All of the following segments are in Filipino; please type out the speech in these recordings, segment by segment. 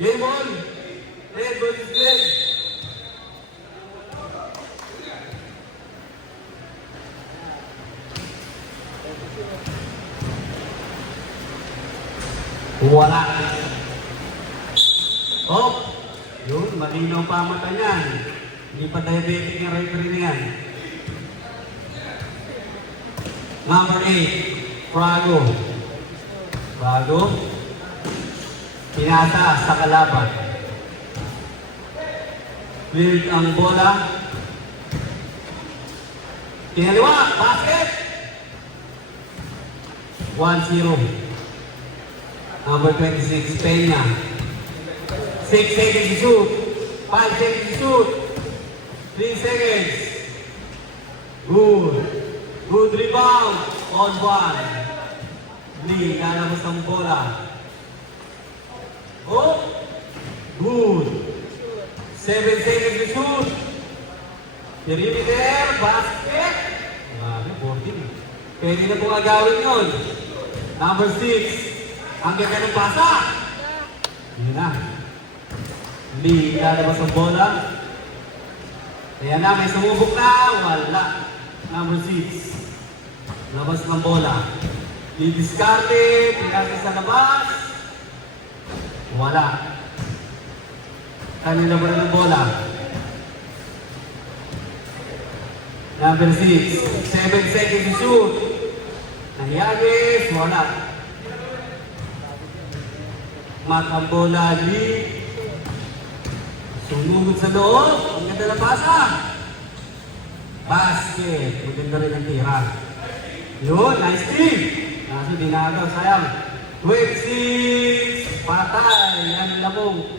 Game on! Red versus red! Wala. Oh! Yun, malinaw pa ang mata niyan. Hindi pa diabetic yung referee niyan. Number 8, Prago. Prago. Pinasa sa kalaban. Build ang bola. Tinaliwa, basket! 1-0. Number 26, Peña. 6 seconds to shoot. 5 seconds to shoot. 3 seconds. Good. Good rebound. On 1. Lee, lalabas ang bola. Oh! Good. 7 seconds to shoot. Perimeter, basket. Grabe, 14. Pwede na pong agawin yun. Number 6. Ang ganda ng pasa. Yun na. Lee, lalabas ang bola. Kaya na, may sumubok na. Wala. Number 6. Labas ng bola. Didiskarte, pinasa sa labas. Wala. Kanila ba ng bola? Number 6. 7 seconds to shoot. Nangyagis, wala. Mat ang bola, Lee. Sumugod sa loob. Ang ganda na pasa. Basket. Maganda rin ang tira. Yun, nice team. Kaso di nakagaw, sayang. 26. Patay. Yan lamong.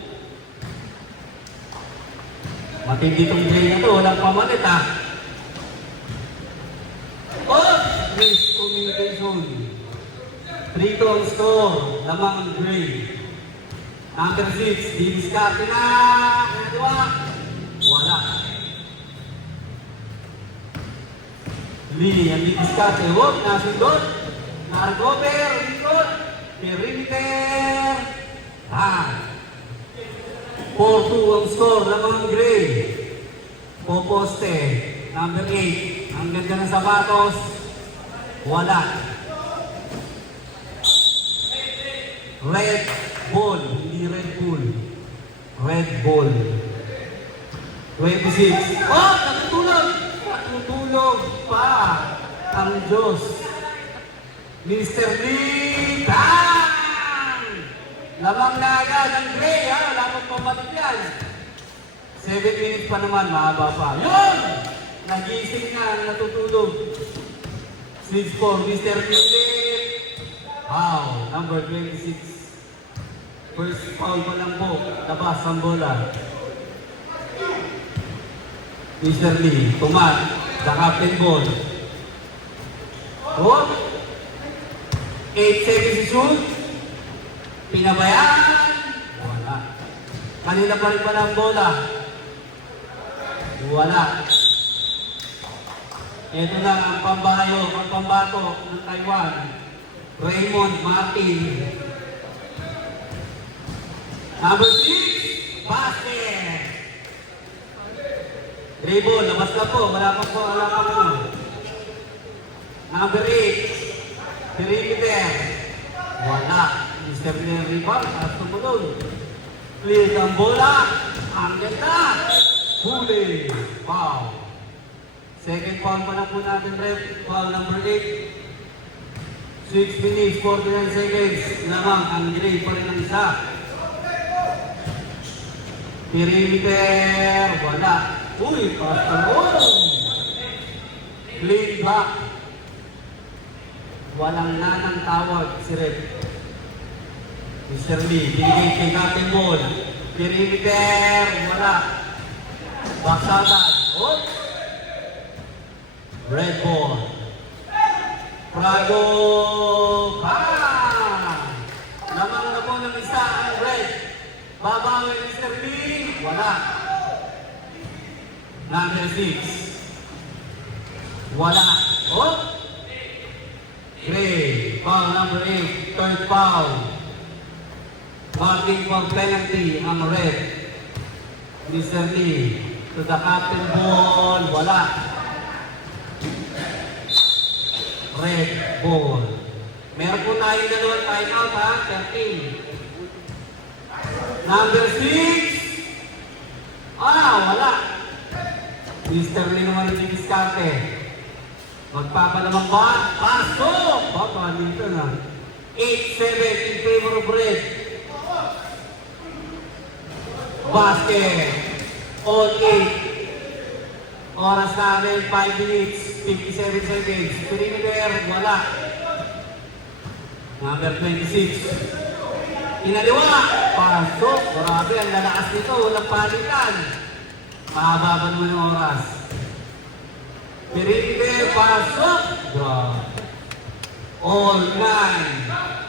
Matindi itong play na ito. Walang pamalit ha. Oh! Miscommunication. 3 ang score. Lamang ang grade. Number 6, didiskarte na. Kedua. Wala. Lee, ang didiskarte. Huwag, nasundot. Nargover, likod. Perimeter. Ah. 4-2 ang score. Lamang gray. Poposte. Number 8. Ang ganda ng sapatos. Wala. Red ball. Red Bull. Red Bull. 26. Oh! Natutulog! Natutulog pa ang Diyos. Mr. Lee. Bang! Lamang na agad ang gray, ha? Lamang pamalit yan. 7 minutes pa naman, mahaba pa. Yun! Nagising na, natutulog. 6-4, Mr. Lee. Wow, number 26. First foul pa lang po, labas ang bola. Mr. Lee, tumat, sa captain ball. Oh! 8 seconds to shoot. Pinabayaan. Wala. Kanina pa rin pala ang bola. Wala. Ito na ang pambayo, ang pambato ng Taiwan. Raymond Martin. Number 6, basket. Dribble, labas na po. Wala pa po, wala pa po. Number 8, perimeter. Wala. Mr. Lee rebound, at tumulong. Clear ang bola. Ang ganda. Huli. Foul. Second foul pa lang po natin, ref. Foul number 8. 6 minutes, 49 seconds. Lamang, ang gray pa rin ang isa. Perimeter, wala. Uy, pastor. Clean block. Walang nanang tawag si Red. Mr. Lee, binigay kay Captain Ball. Perimeter, wala. Baksagan. Oh! Red ball. Prago. Bang! Lamang na po ng isa ang Red. Babawi Mr. Lee. Wala. Number 6. Wala. Oh! Gray. Foul number 8. Third foul. Marking for penalty ang red. Mr. Lee to the captain ball. Wala. Red ball. Meron po tayong dalawang timeout ha. 13. Number 6. Wala. Mr. Lee naman ang siniskarte. Magpapalamang ba? Pasok! Baka dito na. 8-7 in favor of red. Basket. All 8. Oras namin, 5 minutes, 57 seconds. Perimeter, wala. Number 26. Inaliwa. Pasok. Grabe, ang lalakas nito. Walang palitan. Mahaba naman yung oras. Perimeter, pasok. Grabe. All 9.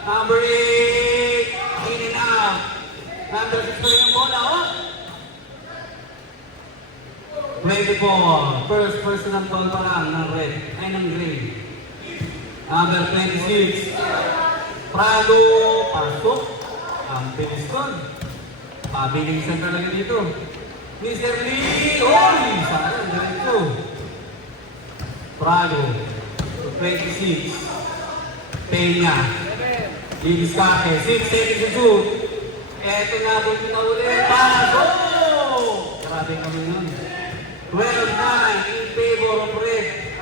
Number 8. In and out. Number 6 pa rin ang bola, oh. 24. First personal ball pa lang ng red. Ay, ng green. Number 26. Prado. Pasok. Ang bilis doon. Pabilisan talaga dito. Mr. Lee. Oy! Saan? Ganito. Prado. 26. Peña. Didiskake. 6 seconds to shoot. Eto na doon na ulit. Pasok! Grabe kami nun. 12-9 in favor of red.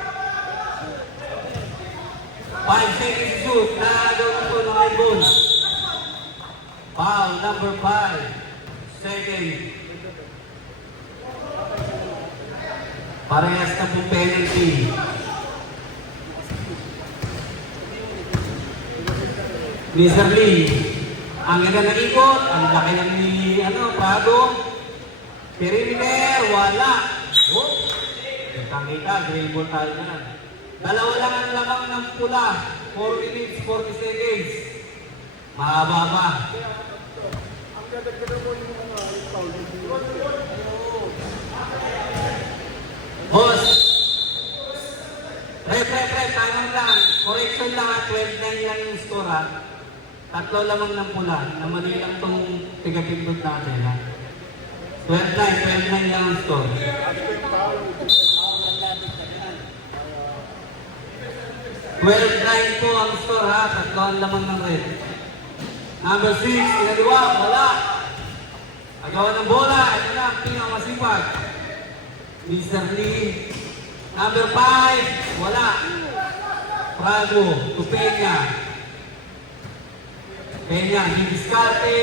5 seconds to shoot. Nagawin po ng ibon. Foul number 5. Second. Parehas na po penalty. Mr. Lee, ang ganda ng ikot, ang laki ng ni, Prado. Perimeter, wala. Oh, kita, green ball tayo na. Dalawa lang ang lamang ng pula. 4 minutes, 40 seconds. Mahaba pa. Boss, tanong lang. Correction lang at 12-9 lang yung score ha. Tatlo lamang ng pula. Na mali lang itong tigatindot natin ha. 12-9 lang ang score. 12-9 po ang score ha. Tatlo ang lamang ng red. Number 6, inaliwa, wala. Agawa ng bola, ito na ang pinakamasipag. Mr. Lee. Number 5, wala. Prado, to Peña. Peña, didiskarte.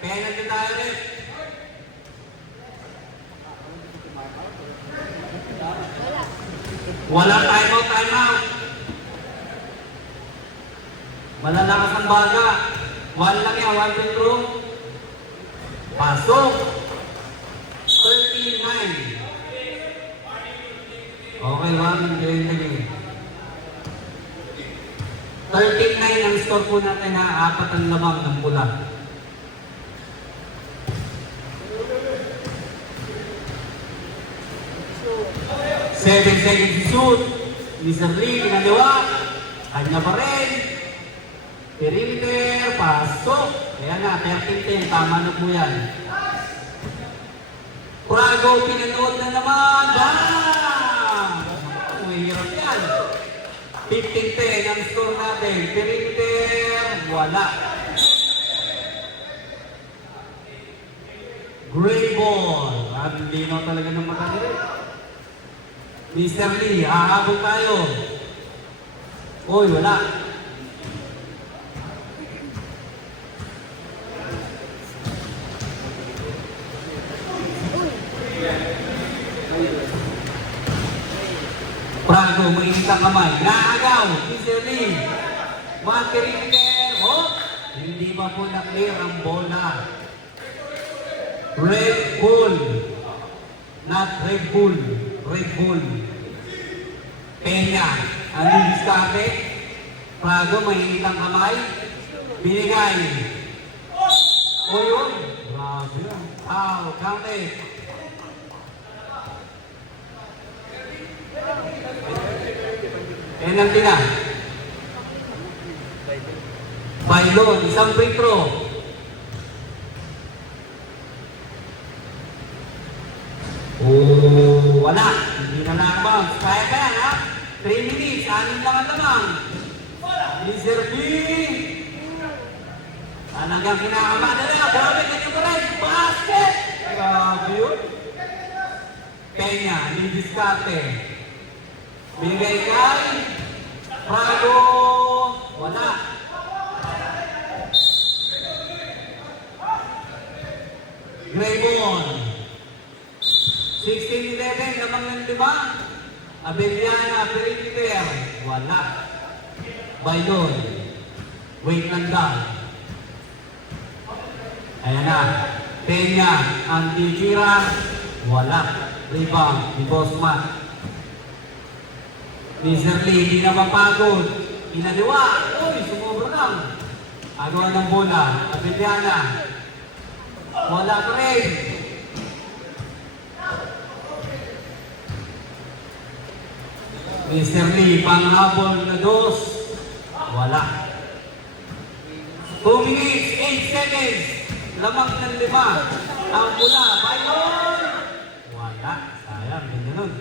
Penalty tayo rin. Walang timeout. Malalakas ang baga. 1 lang yan, 1 to through. Pasok. 13-9. Okay, 1 galing lagi. 13-9 ang score po natin ha. 4 ang lamang ng pula. Seven seconds to shoot. Mr. Lee, pinaliwa. Kanya pa rin. Perimeter, pasok. Ayan na, 13-10. Tama na po yan. Prago, pinanood na naman. Bam! Mahirap yan. 15-10 ang score natin. Perimeter, wala. Gray ball. Ang linaw talaga ng mata nila. Mr. Lee, hahabol tayo. Uy, wala. Prago, mainit ang kamay. Naagaw, Mr. Lee. Perimeter. Oh, hindi pa po na-clear ang bola. Red Bull. Not Red Bull. Red Bull. Peña. Ang didiskarte. Prago, mainit ang kamay. Binigay. O yun. Grabe yun. Counted. Penalty na. 5 Bailon, isang free throw. Oh, wala. Hindi na nakabang. Kaya ka yan, ha? 3 minutes, 6 lang ang lamang. Mr. B. Talagang kinakamadala. Grabe, ganyan ko rin. Basket! Grabe yun. Peña, Lidiskarte. Bigay kay Prado. Wala. Graybon. 16-11, lamang ng 5. Abeliana, Perimeter. Wala. Bailon. Wait lang daw. Ayan na. Peña, Antikira. Wala. Rebound, ni Bosman. Mr. Lee, hindi na mapagod. Inaliwa. Uy, sumobra lang. Agawan ng bola. Abeliana. Wala pa rin. Mr. Lee, panghabol na 2. Wala. 2 minutes, 8 seconds. Lamang ng 5. Ang bola. Bailon. Wala. Sayang. Ganyan nun.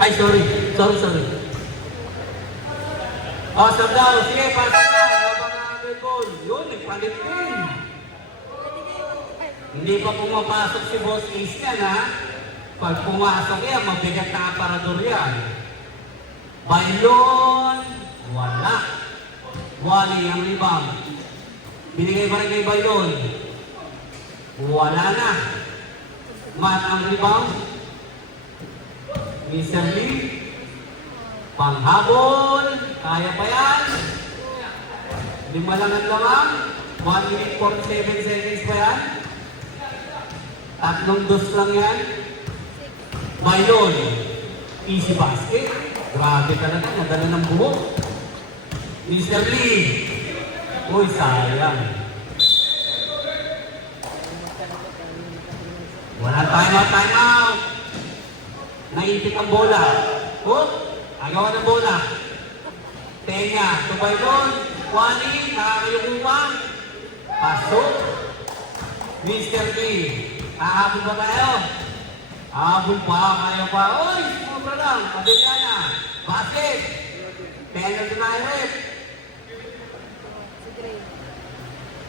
Ay, sorry. Sorry. Oh, daw. Sige, pasa na. Habang nakakagol. Yun, nagpalit din. Hindi pa pumapasok si Boss Ace yan, ha? Pag pumasok yan, mabigat na aparador yan. Bailon. Wala. Wally ang rebound. Binigay pa rin kay Bailon. Wala na. Matt ang rebound. Mr. Lee. Panghabol. Kaya pa yan. 5 lang ang lamang. 1 minute 47 seconds pa yan. 3 dos lang yan. Bailon. Easy basket. Grabe talaga. Nadala ng buhok. Mr. Lee. Uy, sayang. Walang time out. Naipit ang bola. Oh, agawan ng bola. Peña, Bailon. Wally, nakakayukupan. Pasok. Mr. Lee. Ahabol ba tayo? Ahabol pa, kaya pa. Uy, sobra lang. Abeliana. Basket. Penalty na rep.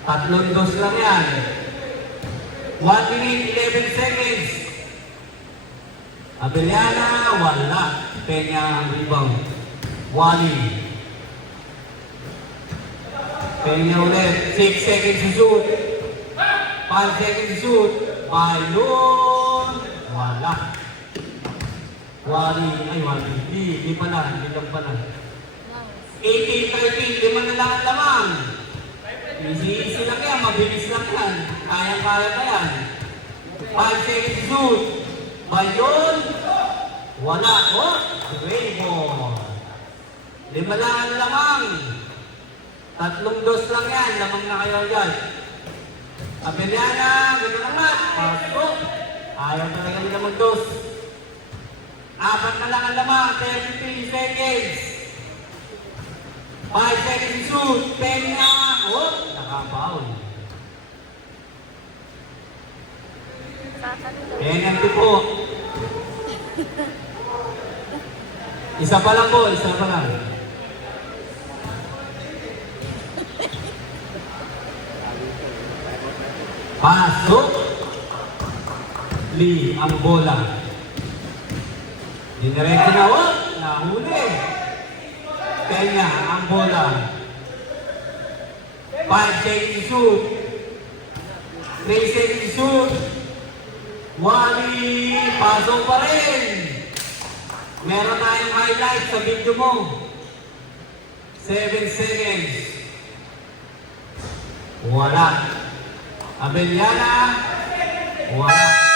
3 dos lang yan. 1 minute, 11 seconds. Abeliana, wala. Peña ang rebound. Wally. Peña ulit. 6 seconds to shoot. 5 seconds to shoot. Bailon. Wala. Wally. Ay, Wally. Hindi pala. Hindi lang pala. 18-13. 5 na lang ang lamang. Easy lang yan. Mabilis lang yan. Kaya-kaya pa yan. 5 seconds to shoot. Bailon. Wala. Oh, Raybon. 5 lang ang lamang. 3 dos lang yan. Lamang na kayo agad. Abeliana, gano'n naman. Pasok. Ayaw talaga nila mag-dos. 4 na lang ang lamang. 33 seconds. 5 seconds to shoot. Peña. Oh, nakabaon. Penalty po. Isa pa lang po. Isa pa lang. Pasok. Lee ang bola. Diniretso na, oh, nahuli. Peña ang bola. 5 seconds to shoot. 3 seconds to shoot. Wally, pasok pa rin. Meron tayong highlight sa video mo. 7 seconds. Wala. Abeliana. Wala.